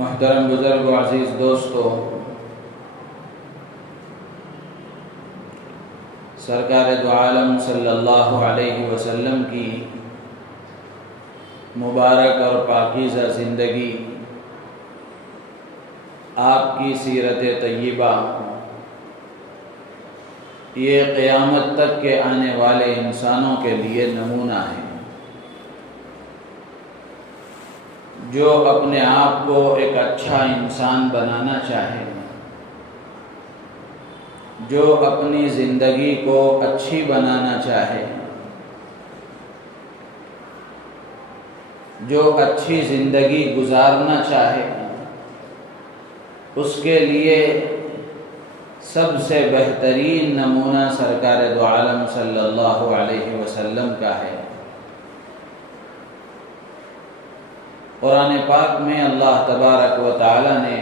محترم بزرگ و عزیز دوستو، سرکار دو عالم صلی اللہ علیہ وسلم کی مبارک اور پاکیزہ زندگی، آپ کی سیرت طیبہ، یہ قیامت تک کے آنے والے انسانوں کے لیے نمونہ ہے، جو اپنے آپ کو ایک اچھا انسان بنانا چاہے، جو اپنی زندگی کو اچھی بنانا چاہے، جو اچھی زندگی گزارنا چاہے، اس کے لیے سب سے بہترین نمونہ سرکار دو عالم صلی اللہ علیہ وسلم کا ہے۔ قرآن پاک میں اللہ تبارک و تعالی نے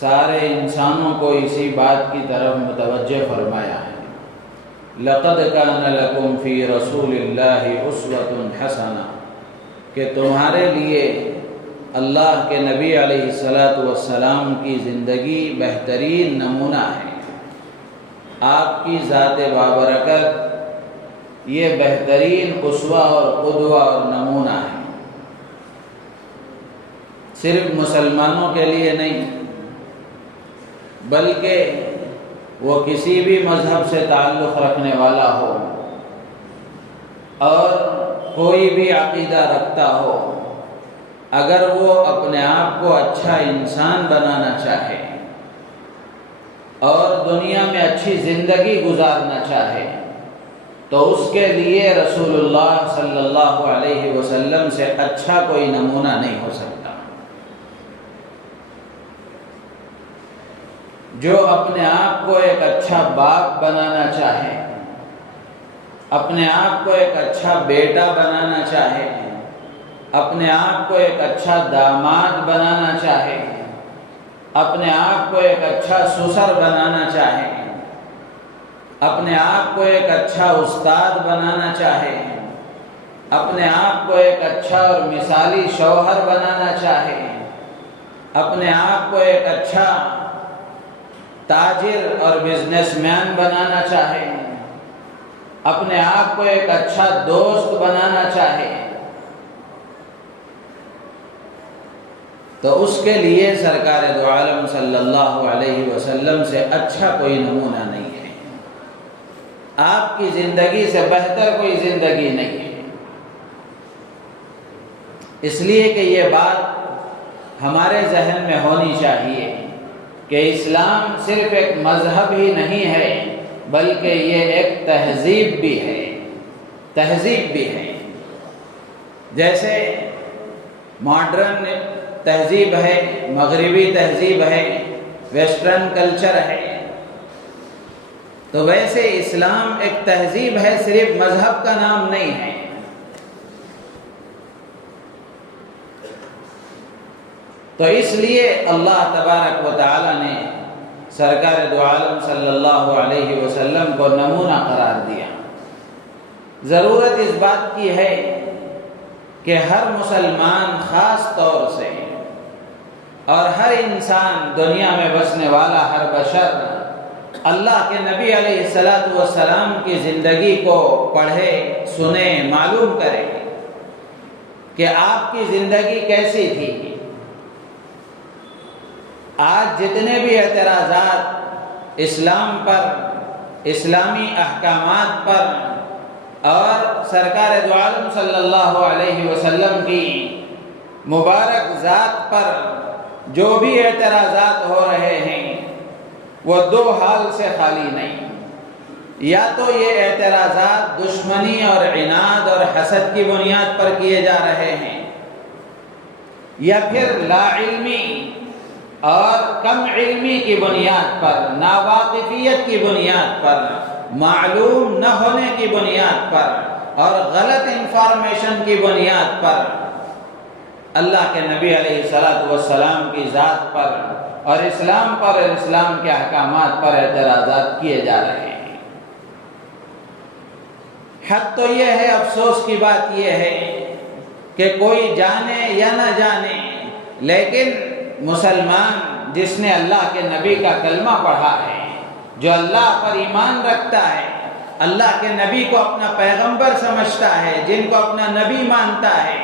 سارے انسانوں کو اسی بات کی طرف متوجہ فرمایا ہے، لَقَدْ كَانَ لَكُمْ فِي رَسُولِ اللَّهِ أُسْوَةٌ حَسَنَةٌ، کہ تمہارے لیے اللہ کے نبی علیہ السلام کی زندگی بہترین نمونہ ہے۔ آپ کی ذات بابرکت یہ بہترین اسوہ اور قدوہ اور نمونہ ہے، صرف مسلمانوں کے لیے نہیں، بلکہ وہ کسی بھی مذہب سے تعلق رکھنے والا ہو اور کوئی بھی عقیدہ رکھتا ہو، اگر وہ اپنے آپ کو اچھا انسان بنانا چاہے اور دنیا میں اچھی زندگی گزارنا چاہے، تو اس کے لیے رسول اللہ صلی اللہ علیہ وسلم سے اچھا کوئی نمونہ نہیں ہو سکتا۔ جو اپنے آپ کو ایک اچھا باپ بنانا چاہے، اپنے آپ کو ایک اچھا بیٹا بنانا چاہے، اپنے آپ کو ایک اچھا داماد بنانا چاہے، اپنے آپ کو ایک اچھا سسر بنانا چاہے، اپنے آپ کو ایک اچھا استاد بنانا چاہے، اپنے آپ کو ایک اچھا اور مثالی شوہر بنانا چاہے، اپنے آپ کو ایک اچھا تاجر اور بزنس مین بنانا چاہے، اپنے آپ کو ایک اچھا دوست بنانا چاہے، تو اس کے لیے سرکار دو عالم صلی اللہ علیہ وسلم سے اچھا کوئی نمونہ نہیں ہے، آپ کی زندگی سے بہتر کوئی زندگی نہیں ہے۔ اس لیے کہ یہ بات ہمارے ذہن میں ہونی چاہیے کہ اسلام صرف ایک مذہب ہی نہیں ہے، بلکہ یہ ایک تہذیب بھی ہے، تہذیب بھی ہے۔ جیسے ماڈرن تہذیب ہے، مغربی تہذیب ہے، ویسٹرن کلچر ہے، تو ویسے اسلام ایک تہذیب ہے، صرف مذہب کا نام نہیں ہے۔ تو اس لیے اللہ تبارک و تعالی نے سرکار دو عالم صلی اللہ علیہ وسلم کو نمونہ قرار دیا۔ ضرورت اس بات کی ہے کہ ہر مسلمان خاص طور سے اور ہر انسان دنیا میں بسنے والا ہر بشر اللہ کے نبی علیہ السلام کی زندگی کو پڑھے، سنے، معلوم کرے کہ آپ کی زندگی کیسی تھی۔ آج جتنے بھی اعتراضات اسلام پر، اسلامی احکامات پر اور سرکار دو عالم صلی اللہ علیہ وسلم کی مبارک ذات پر جو بھی اعتراضات ہو رہے ہیں، وہ دو حال سے خالی نہیں۔ یا تو یہ اعتراضات دشمنی اور عناد اور حسد کی بنیاد پر کیے جا رہے ہیں، یا پھر لا علمی اور کم علمی کی بنیاد پر، ناواقفیت کی بنیاد پر، معلوم نہ ہونے کی بنیاد پر اور غلط انفارمیشن کی بنیاد پر اللہ کے نبی علیہ السلام کی ذات پر اور اسلام پر اور اسلام کے احکامات پر اعتراضات کیے جا رہے ہیں۔ حق تو یہ ہے، افسوس کی بات یہ ہے کہ کوئی جانے یا نہ جانے لیکن مسلمان جس نے اللہ کے نبی کا کلمہ پڑھا ہے، جو اللہ پر ایمان رکھتا ہے، اللہ کے نبی کو اپنا پیغمبر سمجھتا ہے، جن کو اپنا نبی مانتا ہے،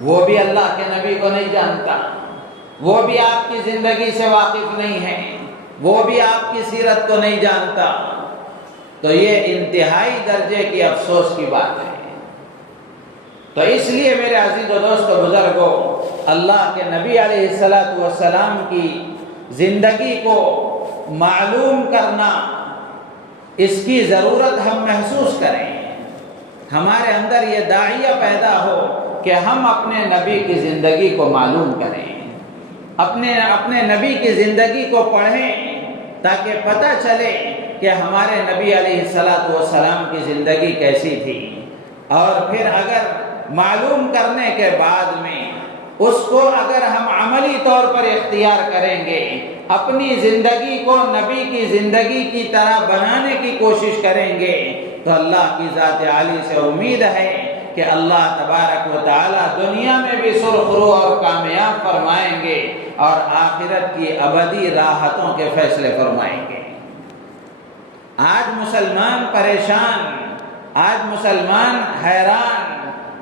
وہ بھی اللہ کے نبی کو نہیں جانتا، وہ بھی آپ کی زندگی سے واقف نہیں ہے، وہ بھی آپ کی سیرت کو نہیں جانتا، تو یہ انتہائی درجے کی افسوس کی بات ہے۔ تو اس لیے میرے عزیز و دوست و بزرگوں، اللہ کے نبی علیہ السلام کی زندگی کو معلوم کرنا، اس کی ضرورت ہم محسوس کریں، ہمارے اندر یہ داعیہ پیدا ہو کہ ہم اپنے نبی کی زندگی کو معلوم کریں، اپنے نبی کی زندگی کو پڑھیں، تاکہ پتہ چلے کہ ہمارے نبی علیہ السلام کی زندگی کیسی تھی، اور پھر اگر معلوم کرنے کے بعد میں اس کو اگر ہم عملی طور پر اختیار کریں گے، اپنی زندگی کو نبی کی زندگی کی طرح بنانے کی کوشش کریں گے، تو اللہ کی ذات عالی سے امید ہے کہ اللہ تبارک و تعالی دنیا میں بھی سرخرو اور کامیاب فرمائیں گے، اور آخرت کی ابدی راحتوں کے فیصلے فرمائیں گے۔ آج مسلمان پریشان، آج مسلمان حیران،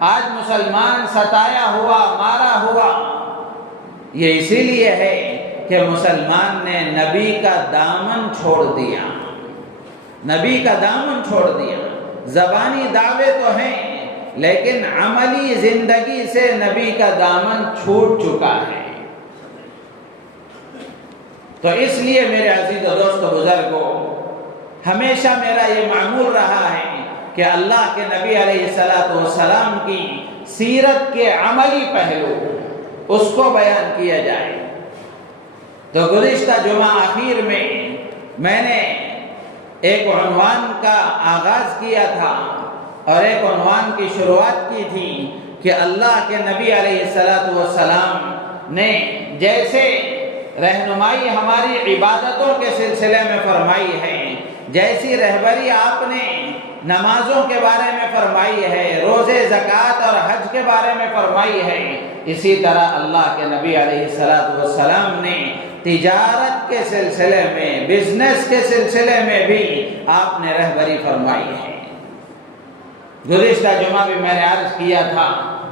آج مسلمان ستایا ہوا، مارا ہوا، یہ اسی لیے ہے کہ مسلمان نے نبی کا دامن چھوڑ دیا، نبی کا دامن چھوڑ دیا۔ زبانی دعوے تو ہیں، لیکن عملی زندگی سے نبی کا دامن چھوٹ چکا ہے۔ تو اس لیے میرے عزیز و دوست و بزرگوں، ہمیشہ میرا یہ معمول رہا ہے کہ اللہ کے نبی علیہ السلام کی سیرت کے عملی پہلو اس کو بیان کیا جائے۔ تو گزشتہ جمعہ اخیر میں نے ایک عنوان کا آغاز کیا تھا اور ایک عنوان کی شروعات کی تھی کہ اللہ کے نبی علیہ السلام نے جیسے رہنمائی ہماری عبادتوں کے سلسلے میں فرمائی ہے، جیسی رہبری آپ نے نمازوں کے بارے میں فرمائی ہے، روزے، زکوٰۃ اور حج کے بارے میں فرمائی ہے، اسی طرح اللہ کے نبی علیہ السلام نے تجارت کے سلسلے میں، بزنس کے سلسلے میں بھی آپ نے رہبری فرمائی ہے۔ گزشتہ جمعہ بھی میں نے عرض کیا تھا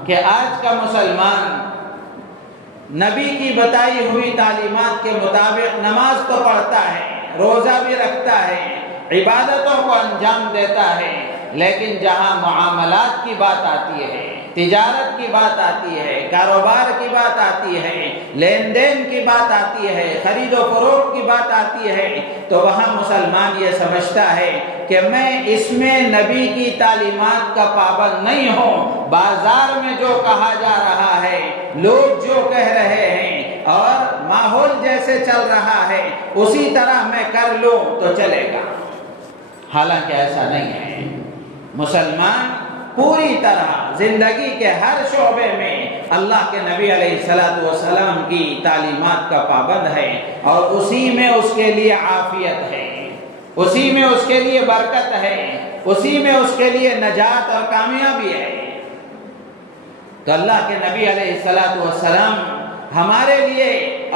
کہ آج کا مسلمان نبی کی بتائی ہوئی تعلیمات کے مطابق نماز تو پڑھتا ہے، روزہ بھی رکھتا ہے، عبادتوں کو انجام دیتا ہے، لیکن جہاں معاملات کی بات آتی ہے، تجارت کی بات آتی ہے، کاروبار کی بات آتی ہے، لین دین کی بات آتی ہے، خرید و فروخت کی بات آتی ہے، تو وہاں مسلمان یہ سمجھتا ہے کہ میں اس میں نبی کی تعلیمات کا پابند نہیں ہوں، بازار میں جو کہا جا رہا ہے، لوگ جو کہہ رہے ہیں اور ماحول جیسے چل رہا ہے اسی طرح میں کر لوں تو چلے گا۔ حالانکہ ایسا نہیں ہے۔ مسلمان پوری طرح زندگی کے ہر شعبے میں اللہ کے نبی علیہ السلام کی تعلیمات کا پابند ہے، اور اسی میں اس کے لیے عافیت ہے، اسی میں اس کے لیے برکت ہے، اسی میں اس کے لیے نجات اور کامیابی ہے۔ تو اللہ کے نبی علیہ السلام ہمارے لیے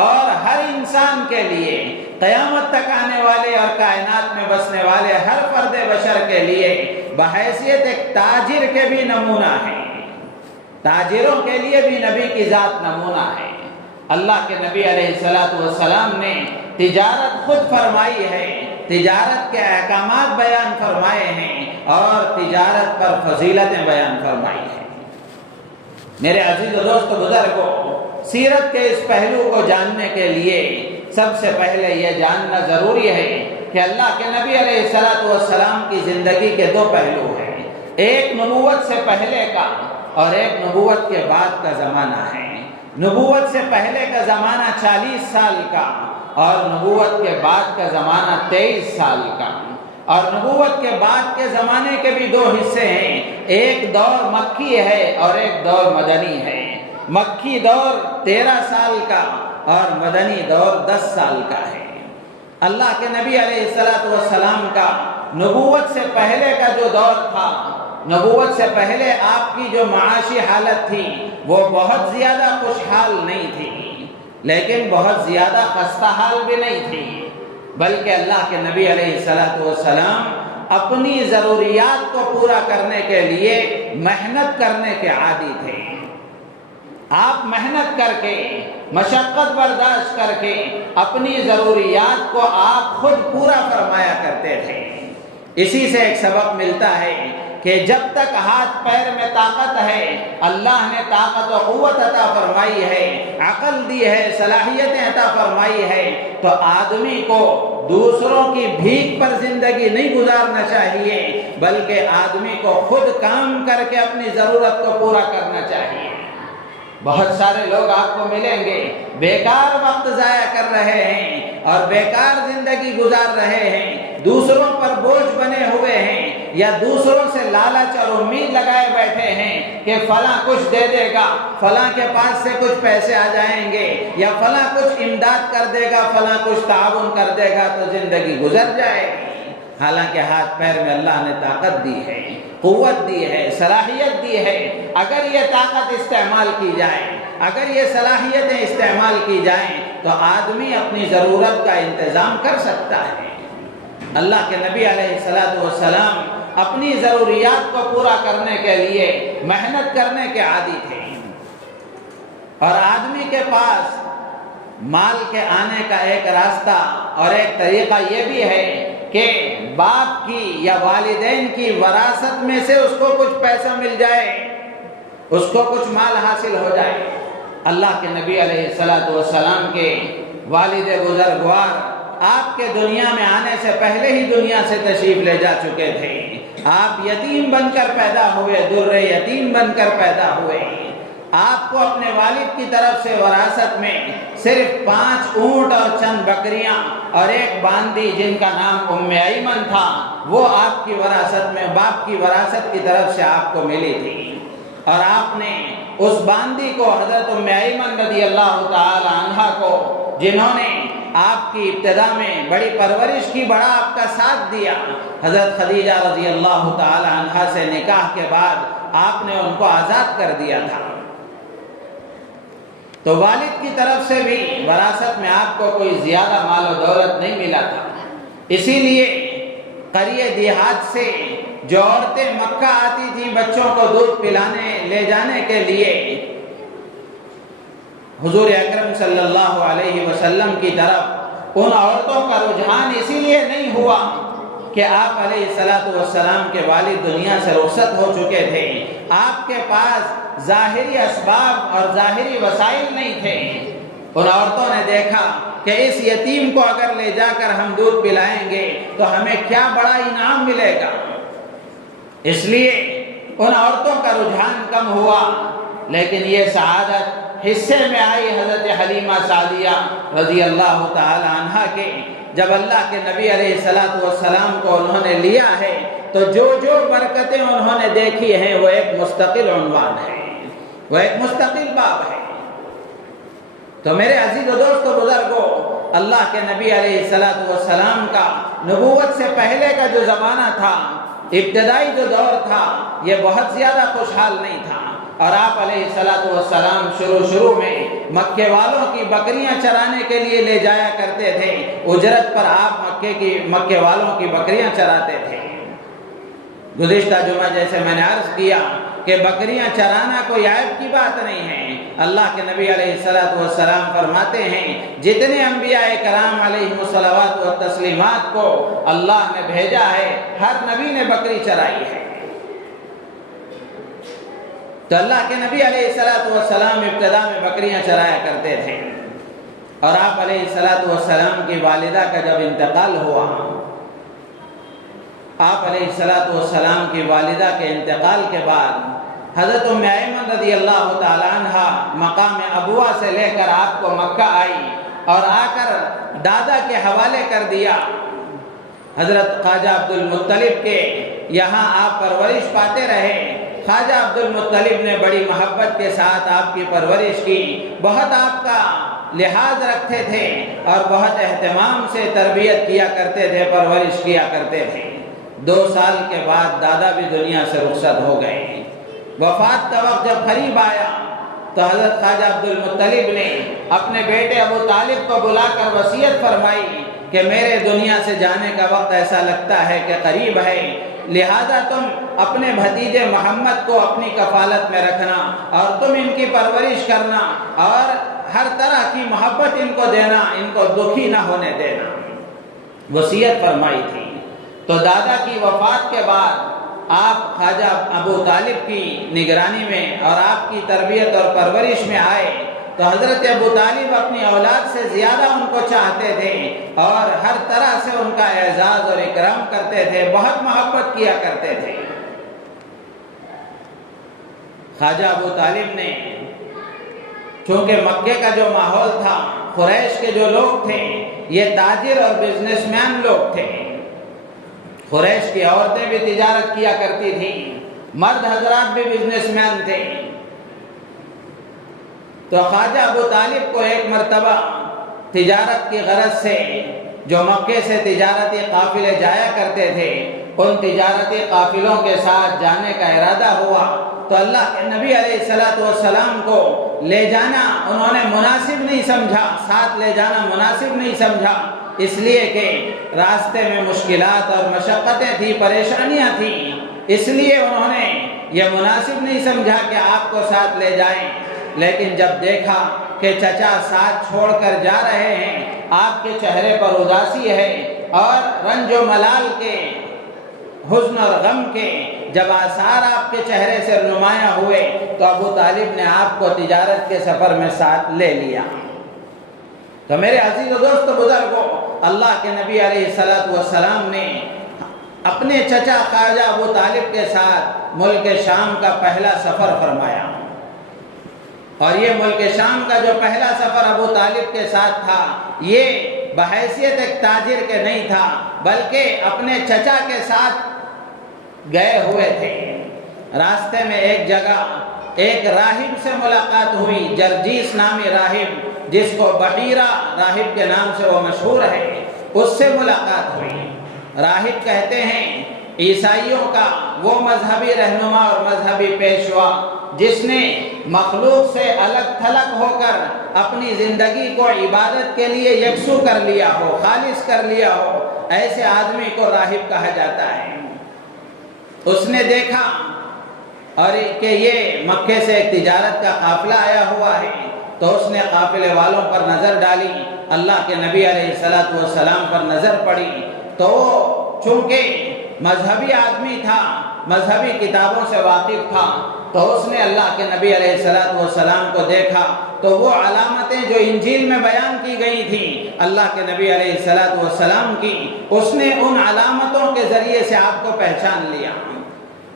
اور ہر انسان کے لیے، قیامت تک آنے والے اور کائنات میں بسنے والے ہر فرد بشر کے لیے بحیثیت ایک تاجر کے بھی نمونہ ہے، تاجروں کے لیے بھی نبی کی ذات نمونہ ہے۔ اللہ کے نبی علیہ السلام نے تجارت خود فرمائی ہے، تجارت کے احکامات بیان فرمائے ہیں اور تجارت پر فضیلتیں بیان فرمائی ہیں۔ میرے عزیز و دوست و بزرگوں، سیرت کے اس پہلو کو جاننے کے لیے سب سے پہلے یہ جاننا ضروری ہے کہ اللہ کے نبی علیہ السلام کی زندگی کے دو پہلو ہیں، ایک نبوت سے پہلے کا اور ایک نبوت کے بعد کا زمانہ ہے۔ نبوت سے پہلے کا زمانہ 40 سال کا اور نبوت کے بعد کا زمانہ 23 سال کا، اور نبوت کے بعد کے زمانے کے بھی دو حصے ہیں، ایک دور مکی ہے اور ایک دور مدنی ہے۔ مکی دور 13 سال کا اور مدنی دور 10 سال کا ہے۔ اللہ کے نبی علیہ السلام کا نبوت سے پہلے کا جو دور تھا نبوت سے پہلے آپ کی جو معاشی حالت تھی وہ بہت زیادہ خوشحال نہیں تھی، لیکن بہت زیادہ خستہ حال بھی نہیں تھی، بلکہ اللہ کے نبی علیہ السلام اپنی ضروریات کو پورا کرنے کے لیے محنت کرنے کے عادی تھے۔ آپ محنت کر کے، مشقت برداشت کر کے اپنی ضروریات کو آپ خود پورا فرمایا کرتے تھے۔ اسی سے ایک سبق ملتا ہے کہ جب تک ہاتھ پیر میں طاقت ہے، اللہ نے طاقت و قوت عطا فرمائی ہے، عقل دی ہے، صلاحیتیں عطا فرمائی ہے، تو آدمی کو دوسروں کی بھیک پر زندگی نہیں گزارنا چاہیے، بلکہ آدمی کو خود کام کر کے اپنی ضرورت کو پورا کرنا چاہیے۔ بہت سارے لوگ آپ کو ملیں گے بیکار وقت ضائع کر رہے ہیں اور بیکار زندگی گزار رہے ہیں، دوسروں پر بوجھ بنے ہوئے ہیں، یا دوسروں سے لالچ اور امید لگائے بیٹھے ہیں کہ فلاں کچھ دے دے گا، فلاں کے پاس سے کچھ پیسے آ جائیں گے، یا فلاں کچھ امداد کر دے گا، فلاں کچھ تعاون کر دے گا تو زندگی گزر جائے گی۔ حالانکہ ہاتھ پیر میں اللہ نے طاقت دی ہے، قوت دی ہے، صلاحیت دی ہے۔ اگر یہ طاقت استعمال کی جائے، اگر یہ صلاحیتیں استعمال کی جائیں تو آدمی اپنی ضرورت کا انتظام کر سکتا ہے۔ اللہ کے نبی علیہ السلام اپنی ضروریات کو پورا کرنے کے لیے محنت کرنے کے عادی تھے، اور آدمی کے پاس مال کے آنے کا ایک راستہ اور ایک طریقہ یہ بھی ہے کہ باپ کی یا والدین کی وراثت میں سے اس کو کچھ پیسہ مل جائے، اس کو کچھ مال حاصل ہو جائے۔ اللہ کے نبی علیہ السلام کے والد بزرگوار آپ کے دنیا میں آنے سے پہلے ہی دنیا سے تشریف لے جا چکے تھے۔ آپ یتیم بن کر پیدا ہوئے، در یتیم بن کر پیدا ہوئے۔ آپ کو اپنے والد کی طرف سے وراثت میں صرف 5 اونٹ اور چند بکریاں اور ایک باندی جن کا نام ام ایمن تھا، وہ آپ کی وراثت میں، باپ کی وراثت کی طرف سے آپ کو ملی تھی، اور آپ نے اس باندی کو حضرت ام ایمن رضی اللہ تعالی عنہا کو، جنہوں نے آپ کی ابتدا میں بڑی پرورش کی، بڑا آپ کا ساتھ دیا، حضرت خدیجہ رضی اللہ تعالی عنہا سے نکاح کے بعد آپ نے ان کو آزاد کر دیا تھا۔ تو والد کی طرف سے بھی وراثت میں آپ کو کوئی زیادہ مال و دولت نہیں ملا تھا، اسی لیے قریے دیہات سے جو عورتیں مکہ آتی تھیں بچوں کو دودھ پلانے لے جانے کے لیے، حضور اکرم صلی اللہ علیہ وسلم کی طرف ان عورتوں کا رجحان اسی لیے نہیں ہوا کہ آپ علیہ السلام کے والد دنیا سے رخصت ہو چکے تھے، آپ کے پاس ظاہری اسباب اور ظاہری وسائل نہیں تھے۔ ان عورتوں نے دیکھا کہ اس یتیم کو اگر لے جا کر ہم دودھ پلائیں گے تو ہمیں کیا بڑا انعام ملے گا، اس لیے ان عورتوں کا رجحان کم ہوا۔ لیکن یہ سعادت حصے میں آئی حضرت حلیمہ سعدیہ رضی اللہ تعالی عنہا کے، جب اللہ کے نبی علیہ السلام کو انہوں نے لیا ہے تو جو جو برکتیں انہوں نے دیکھی ہیں وہ ایک مستقل عنوان ہے، وہ ایک مستقل باب ہے۔ تو میرے عزیز و دوست و بزرگوں، اللہ کے نبی علیہ السلام کا نبوت سے پہلے کا جو زمانہ تھا، ابتدائی جو دور تھا، یہ بہت زیادہ خوشحال نہیں تھا، اور آپ علیہ السلام شروع میں مکے والوں کی بکریاں چرانے کے لیے لے جایا کرتے تھے، اجرت پر آپ مکے والوں کی بکریاں چراتے تھے۔ گزشتہ جمعہ جیسے میں نے عرض کیا کہ بکریاں چرانا کوئی عیب کی بات نہیں ہے۔ اللہ کے نبی علیہ السلام فرماتے ہیں جتنے انبیاء کرام علیہم الصلوات و تسلیمات کو اللہ نے بھیجا ہے، ہر نبی نے بکری چرائی ہے۔ تو اللہ کے نبی علیہ السلام ابتدا میں بکریاں چرایا کرتے تھے، اور آپ علیہ السلام کی والدہ کا جب انتقال ہوا، آپ علیہ السلام کی والدہ کے انتقال کے بعد حضرت ام ایمن رضی اللہ تعالی عنہا مقام ابوا سے لے کر آپ کو مکہ آئی، اور آ کر دادا کے حوالے کر دیا۔ حضرت خواجہ عبد المطلب کے یہاں آپ پرورش پاتے رہے۔ خواجہ عبد المطلب نے بڑی محبت کے ساتھ آپ کی پرورش کی، بہت آپ کا لحاظ رکھتے تھے اور بہت اہتمام سے تربیت کیا کرتے تھے، پرورش کیا کرتے تھے۔ 2 سال کے بعد دادا بھی دنیا سے رخصت ہو گئے۔ وفات کا وقت جب قریب آیا تو حضرت خواجہ عبد المطلب نے اپنے بیٹے ابو طالب کو بلا کر وصیت فرمائی کہ میرے دنیا سے جانے کا وقت ایسا لگتا ہے کہ قریب ہے، لہذا تم اپنے بھتیجے محمد کو اپنی کفالت میں رکھنا اور تم ان کی پرورش کرنا اور ہر طرح کی محبت ان کو دینا، ان کو دکھی نہ ہونے دینا، وصیت فرمائی تھی۔ تو دادا کی وفات کے بعد آپ خواجہ ابو طالب کی نگرانی میں اور آپ کی تربیت اور پرورش میں آئے تو حضرت ابو طالب اپنی اولاد سے زیادہ ان کو چاہتے تھے اور ہر طرح سے ان کا اعزاز اور اکرام کرتے تھے، بہت محبت کیا کرتے تھے۔ خواجہ ابو طالب نے چونکہ مکے کا جو ماحول تھا، قریش کے جو لوگ تھے یہ تاجر اور بزنس مین لوگ تھے، قریش کی عورتیں بھی تجارت کیا کرتی تھیں، مرد حضرات بھی بزنس مین تھے۔ تو خواجہ ابو طالب کو ایک مرتبہ تجارت کی غرض سے جو مکے سے تجارتی قافلے جایا کرتے تھے ان تجارتی قافلوں کے ساتھ جانے کا ارادہ ہوا تو اللہ کے نبی علیہ السلام کو لے جانا انہوں نے مناسب نہیں سمجھا، ساتھ لے جانا مناسب نہیں سمجھا، اس لیے کہ راستے میں مشکلات اور مشقتیں تھیں، پریشانیاں تھیں، اس لیے انہوں نے یہ مناسب نہیں سمجھا کہ آپ کو ساتھ لے جائیں۔ لیکن جب دیکھا کہ چچا ساتھ چھوڑ کر جا رہے ہیں، آپ کے چہرے پر اداسی ہے اور رنج و ملال کے، حزن اور غم کے جب آثار آپ کے چہرے سے نمایاں ہوئے تو ابو طالب نے آپ کو تجارت کے سفر میں ساتھ لے لیا۔ تو میرے عزیز و دوست بزرگوں، اللہ کے نبی علیہ السلام نے اپنے چچا خواجہ ابو طالب کے ساتھ ملک شام کا پہلا سفر فرمایا، اور یہ ملک شام کا جو پہلا سفر ابو طالب کے ساتھ تھا یہ بحیثیت ایک تاجر کے نہیں تھا بلکہ اپنے چچا کے ساتھ گئے ہوئے تھے۔ راستے میں ایک جگہ ایک راہب سے ملاقات ہوئی، جرجیس نامی راہب جس کو بحیرہ راہب کے نام سے وہ مشہور ہے، اس سے ملاقات ہوئی۔ راہب کہتے ہیں عیسائیوں کا وہ مذہبی رہنما اور مذہبی پیشوا جس نے مخلوق سے الگ تھلگ ہو کر اپنی زندگی کو عبادت کے لیے یکسو کر لیا ہو، خالص کر لیا ہو، ایسے آدمی کو راہب کہا جاتا ہے۔ اس نے دیکھا اور کہ یہ مکے سے ایک تجارت کا قافلہ آیا ہوا ہے تو اس نے قافلے والوں پر نظر ڈالی، اللہ کے نبی علیہ السلام پر نظر پڑی تو چونکہ مذہبی آدمی تھا، مذہبی کتابوں سے واقف تھا، تو اس نے اللہ کے نبی علیہ السلام کو دیکھا تو وہ علامتیں جو انجیل میں بیان کی گئی تھیں اللہ کے نبی علیہ السلام کی، اس نے ان علامتوں کے ذریعے سے آپ کو پہچان لیا،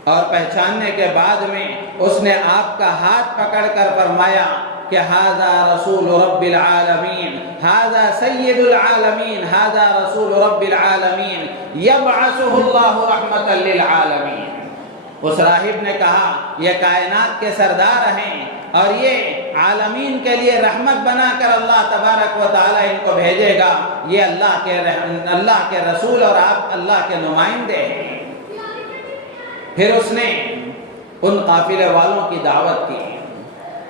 اور پہچاننے کے بعد میں اس نے آپ کا ہاتھ پکڑ کر فرمایا کہ ھذا رسول رب العالمین، ھذا سید العالمین، ھذا رسول رب العالمین یبعثہ اللہ رحمۃ للعالمین۔ اس راہب نے کہا یہ کائنات کے سردار ہیں اور یہ عالمین کے لیے رحمت بنا کر اللہ تبارک و تعالی ان کو بھیجے گا، یہ اللہ کے رسول اور آپ اللہ کے نمائندے ہیں۔ پھر اس نے ان قافلے والوں کی دعوت کی،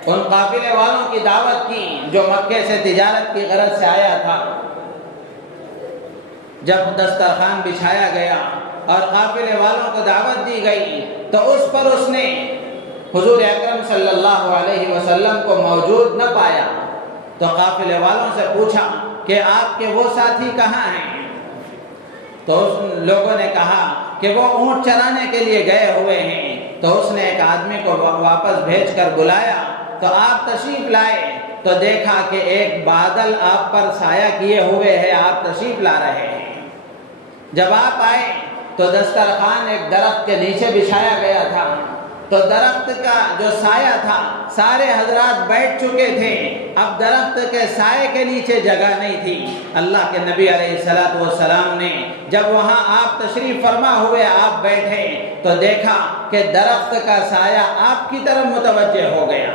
ان قافلے والوں کی دعوت کی جو مکے سے تجارت کی غرض سے آیا تھا۔ جب دسترخوان بچھایا گیا اور قافلے والوں کو دعوت دی گئی تو اس پر اس نے حضور اکرم صلی اللہ علیہ وسلم کو موجود نہ پایا، تو قافلے والوں سے پوچھا کہ آپ کے وہ ساتھی کہاں ہیں؟ تو اس لوگوں نے کہا کہ وہ اونٹ چرانے کے لیے گئے ہوئے ہیں۔ تو اس نے ایک آدمی کو واپس بھیج کر بلایا تو آپ تشریف لائے تو دیکھا کہ ایک بادل آپ پر سایہ کیے ہوئے ہے، آپ تشریف لا رہے ہیں۔ جب آپ آئے تو دسترخوان ایک درخت کے نیچے بچھایا گیا تھا، تو درخت کا جو سایہ تھا سارے حضرات بیٹھ چکے تھے، اب درخت کے سائے کے نیچے جگہ نہیں تھی۔ اللہ کے نبی علیہ السلام نے جب وہاں آپ تشریف فرما ہوئے آپ بیٹھے تو دیکھا کہ درخت کا سایہ آپ کی طرف متوجہ ہو گیا،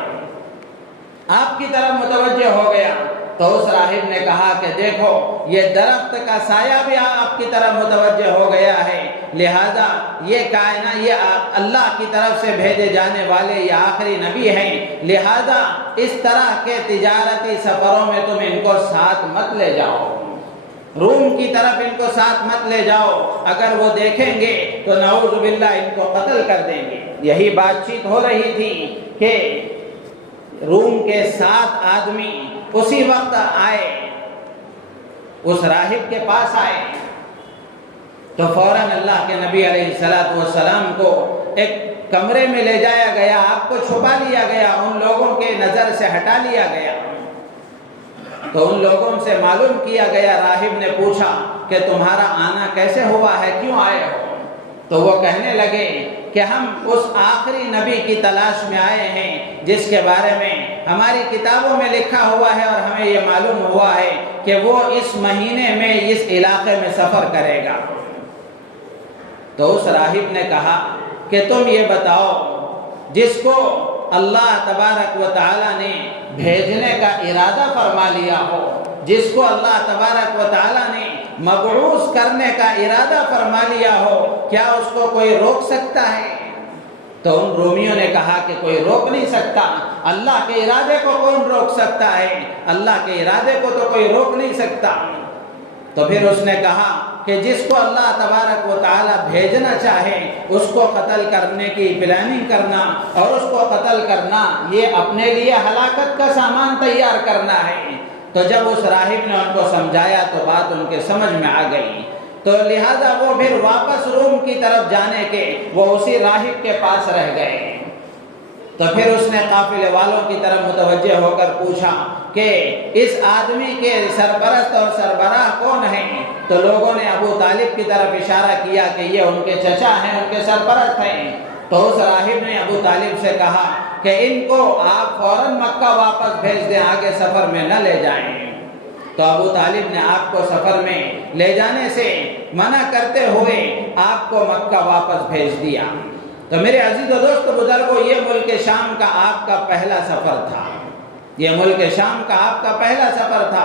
آپ کی طرف متوجہ ہو گیا۔ تو اس راہب نے کہا کہ دیکھو یہ درخت کا سایہ بھی آپ کی طرف متوجہ ہو گیا ہے، لہذا یہ کائنات یہ اللہ کی طرف سے بھیجے جانے والے یہ آخری نبی ہیں، لہذا اس طرح کے تجارتی سفروں میں تم ان کو ساتھ مت لے جاؤ، روم کی طرف ان کو ساتھ مت لے جاؤ، اگر وہ دیکھیں گے تو نعوذ باللہ ان کو قتل کر دیں گے۔ یہی بات چیت ہو رہی تھی کہ روم کے 7 آدمی اسی وقت آئے، اس راہب کے پاس آئے تو فوراً اللہ کے نبی علیہ السلام کو ایک کمرے میں لے جایا گیا، آپ کو چھپا لیا گیا، ان لوگوں کے نظر سے ہٹا لیا گیا۔ تو ان لوگوں سے معلوم کیا گیا، راہب نے پوچھا کہ تمہارا آنا کیسے ہوا ہے، کیوں آئے ہو؟ تو وہ کہنے لگے کہ ہم اس آخری نبی کی تلاش میں آئے ہیں جس کے بارے میں ہماری کتابوں میں لکھا ہوا ہے اور ہمیں یہ معلوم ہوا ہے کہ وہ اس مہینے میں اس علاقے میں سفر کرے گا۔ تو اس راہب نے کہا کہ تم یہ بتاؤ، جس کو اللہ تبارک و تعالیٰ نے بھیجنے کا ارادہ فرما لیا ہو، جس کو اللہ تبارک و تعالیٰ نے مبعوث کرنے کا ارادہ فرما لیا ہو، کیا اس کو کوئی روک سکتا ہے؟ تو ان رومیوں نے کہا کہ کوئی روک نہیں سکتا، اللہ کے ارادے کو کون روک سکتا ہے؟ اللہ کے ارادے کو تو کوئی روک نہیں سکتا۔ تو پھر اس نے کہا کہ جس کو اللہ تبارک و تعالیٰ بھیجنا چاہے اس کو قتل کرنے کی پلاننگ کرنا اور اس کو قتل کرنا، یہ اپنے لیے ہلاکت کا سامان تیار کرنا ہے۔ تو جب اس راہب نے ان کو سمجھایا تو بات ان کے سمجھ میں آ گئی، تو لہذا وہ پھر واپس روم کی طرف جانے کے وہ اسی راہب کے پاس رہ گئے۔ تو پھر اس نے قافلے والوں کی طرف متوجہ ہو کر پوچھا کہ اس آدمی کے سرپرست اور سربراہ کون ہیں؟ تو لوگوں نے ابو طالب کی طرف اشارہ کیا کہ یہ ان کے چچا ہیں، ان کے سرپرست ہیں۔ تو اس راہب نے ابو طالب سے کہا کہ ان کو آپ فوراً مکہ واپس بھیج دیں، آگے سفر میں نہ لے جائیں۔ تو ابو طالب نے آپ کو سفر میں لے جانے سے منع کرتے ہوئے آپ کو مکہ واپس بھیج دیا۔ تو میرے عزیز و دوست بزرگوں، یہ ملک شام کا آپ کا پہلا سفر تھا، یہ ملک شام کا آپ کا پہلا سفر تھا۔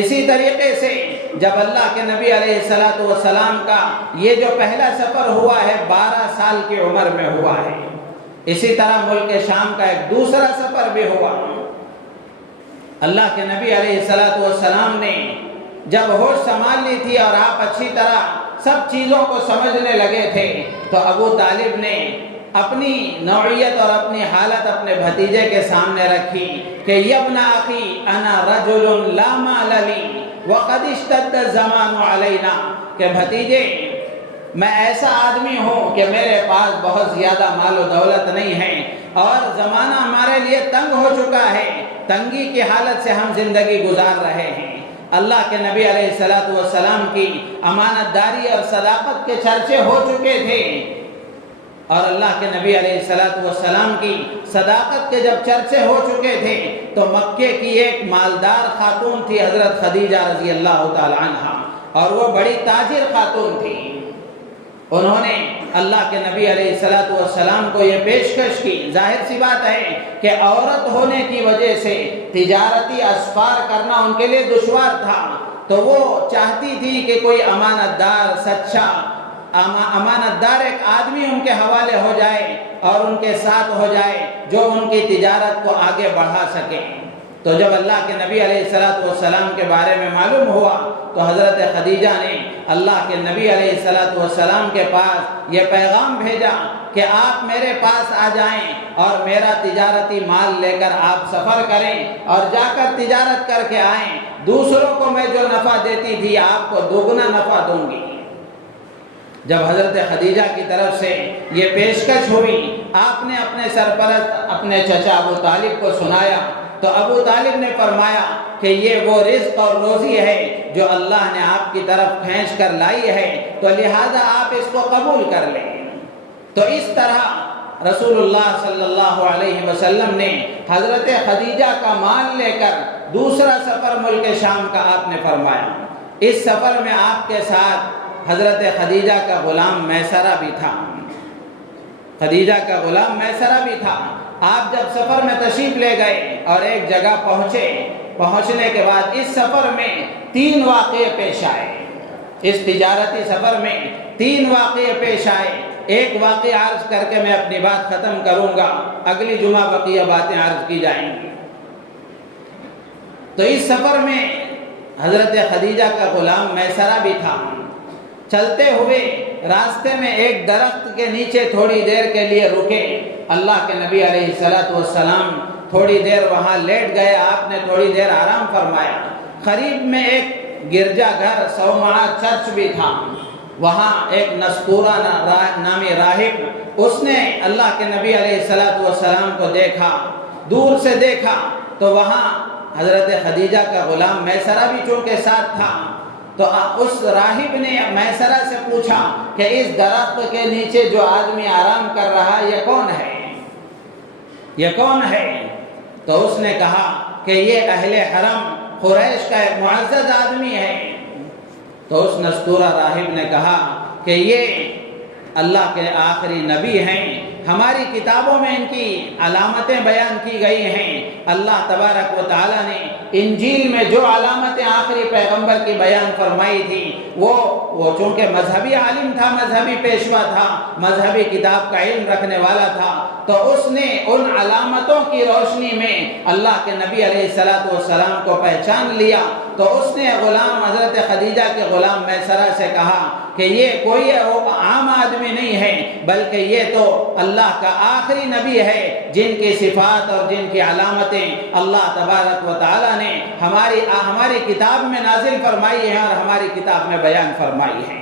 اسی طریقے سے جب اللہ کے نبی علیہ السلام کا یہ جو پہلا سفر ہوا ہے 12 سال کی عمر میں ہوا ہے، اسی طرح ملک شام کا ایک دوسرا سفر بھی ہوا۔ اللہ کے نبی علیہ السلام نے جب ہوش سنبھال لی تھی اور آپ اچھی طرح سب چیزوں کو سمجھنے لگے تھے، تو ابو طالب نے اپنی نوعیت اور اپنی حالت اپنے بھتیجے کے سامنے رکھی کہ یبن اخی انا رجل لا مال لی وقد اشتد الزمان علینا، کہ بھتیجے میں ایسا آدمی ہوں کہ میرے پاس بہت زیادہ مال و دولت نہیں ہے اور زمانہ ہمارے لیے تنگ ہو چکا ہے، تنگی کی حالت سے ہم زندگی گزار رہے ہیں۔ اللہ کے نبی علیہ السلام کی امانت داری اور صداقت کے چرچے ہو چکے تھے، اور اللہ کے نبی علیہ السلام کی صداقت کے جب چرچے ہو چکے تھے تو مکے کی ایک مالدار خاتون تھی حضرت خدیجہ رضی اللہ تعالی عنہا، اور وہ بڑی تاجر خاتون تھی۔ انہوں نے اللہ کے نبی علیہ السلام کو یہ پیشکش کی۔ ظاہر سی بات ہے کہ عورت ہونے کی وجہ سے تجارتی اسفار کرنا ان کے لیے دشوار تھا، تو وہ چاہتی تھی کہ کوئی امانت دار، سچا امانت دار ایک آدمی ان کے حوالے ہو جائے اور ان کے ساتھ ہو جائے جو ان کی تجارت کو آگے بڑھا سکے۔ تو جب اللہ کے نبی علیہ السلام کے بارے میں معلوم ہوا تو حضرت خدیجہ نے اللہ کے نبی علیہ السلام کے پاس یہ پیغام بھیجا کہ آپ میرے پاس آ جائیں اور میرا تجارتی مال لے کر آپ سفر کریں اور جا کر تجارت کر کے آئیں، دوسروں کو میں جو نفع دیتی تھی آپ کو دوگنا نفع دوں گی۔ جب حضرت خدیجہ کی طرف سے یہ پیشکش ہوئی، آپ نے اپنے سرپرست اپنے چچا ابو طالب کو سنایا، تو ابو طالب نے فرمایا کہ یہ وہ رزق اور روزی ہے جو اللہ نے آپ کی طرف کھینچ کر لائی ہے، تو لہذا آپ اس کو قبول کر لیں۔ تو اس طرح رسول اللہ صلی اللہ علیہ وسلم نے حضرت خدیجہ کا مال لے کر دوسرا سفر ملک شام کا آپ نے فرمایا۔ اس سفر میں آپ کے ساتھ حضرت خدیجہ کا غلام میسرہ بھی تھا، خدیجہ کا غلام میسرہ بھی تھا۔ آپ جب سفر میں تشریف لے گئے اور ایک جگہ پہنچنے کے بعد اس سفر میں 3 واقعے پیش آئے۔ اس تجارتی سفر میں 3 واقعے پیش آئے. ایک واقعہ عرض کر کے میں اپنی بات ختم کروں گا، اگلی جمعہ بقیہ باتیں عرض کی جائیں گی. تو اس سفر میں حضرت خدیجہ کا غلام میسرہ بھی تھا. چلتے ہوئے راستے میں ایک درخت کے نیچے تھوڑی دیر کے لیے رکے. اللہ کے نبی علیہ الصلوۃ والسلام تھوڑی دیر وہاں لیٹ گئے، آپ نے تھوڑی دیر آرام فرمایا. قریب میں ایک گرجا گھر صومعہ چرچ بھی تھا. وہاں ایک نستورہ نامی راہب، اس نے اللہ کے نبی علیہ الصلوۃ والسلام کو دیکھا، دور سے دیکھا تو وہاں حضرت خدیجہ کا غلام میسرہ بھی چونکہ ساتھ تھا. تو اس راہب نے میسرہ سے پوچھا کہ اس درخت کے نیچے جو آدمی آرام کر رہا ہے یہ کون ہے؟ یہ کون ہے؟ تو اس نے کہا کہ یہ اہل حرم قریش کا ایک معزز آدمی ہے. تو اس نستورہ راہب نے کہا کہ یہ اللہ کے آخری نبی ہیں، ہماری کتابوں میں ان کی علامتیں بیان کی گئی ہیں. اللہ تبارک و تعالیٰ نے انجیل میں جو علامتیں آخری پیغمبر کی بیان فرمائی تھی وہ چونکہ مذہبی عالم تھا، مذہبی پیشوا تھا، مذہبی کتاب کا علم رکھنے والا تھا، تو اس نے ان علامتوں کی روشنی میں اللہ کے نبی علیہ الصلوۃ والسلام کو پہچان لیا. تو اس نے غلام حضرت خدیجہ کے غلام میسرہ سے کہا کہ یہ کوئی عام آدمی نہیں ہے، بلکہ یہ تو اللہ کا آخری نبی ہے جن کی صفات اور جن کی علامتیں اللہ تبارک و تعالیٰ نے ہماری کتاب میں نازل فرمائی ہیں اور ہماری کتاب میں بیان فرمائی ہیں.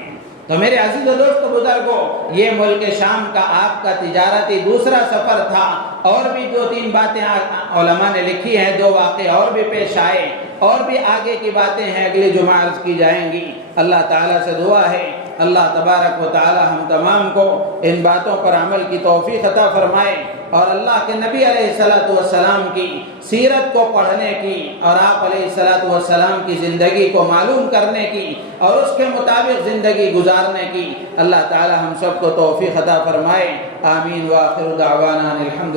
تو میرے عزیز و دوست بزرگوں، یہ ملک شام کا آپ کا تجارتی دوسرا سفر تھا. اور بھی 2-3 باتیں علماء نے لکھی ہیں، 2 واقعے اور بھی پیش آئے، اور بھی آگے کی باتیں ہیں اگلی جمعہ عرض کی جائیں گی. اللہ تعالیٰ سے دعا ہے اللہ تبارک و تعالیٰ ہم تمام کو ان باتوں پر عمل کی توفیق عطا فرمائے، اور اللہ کے نبی علیہ الصلوۃ والسلام کی سیرت کو پڑھنے کی اور آپ علیہ الصلوۃ والسلام کی زندگی کو معلوم کرنے کی اور اس کے مطابق زندگی گزارنے کی اللہ تعالیٰ ہم سب کو توفیق عطا فرمائے. آمین. وآخر دعوانا الحمد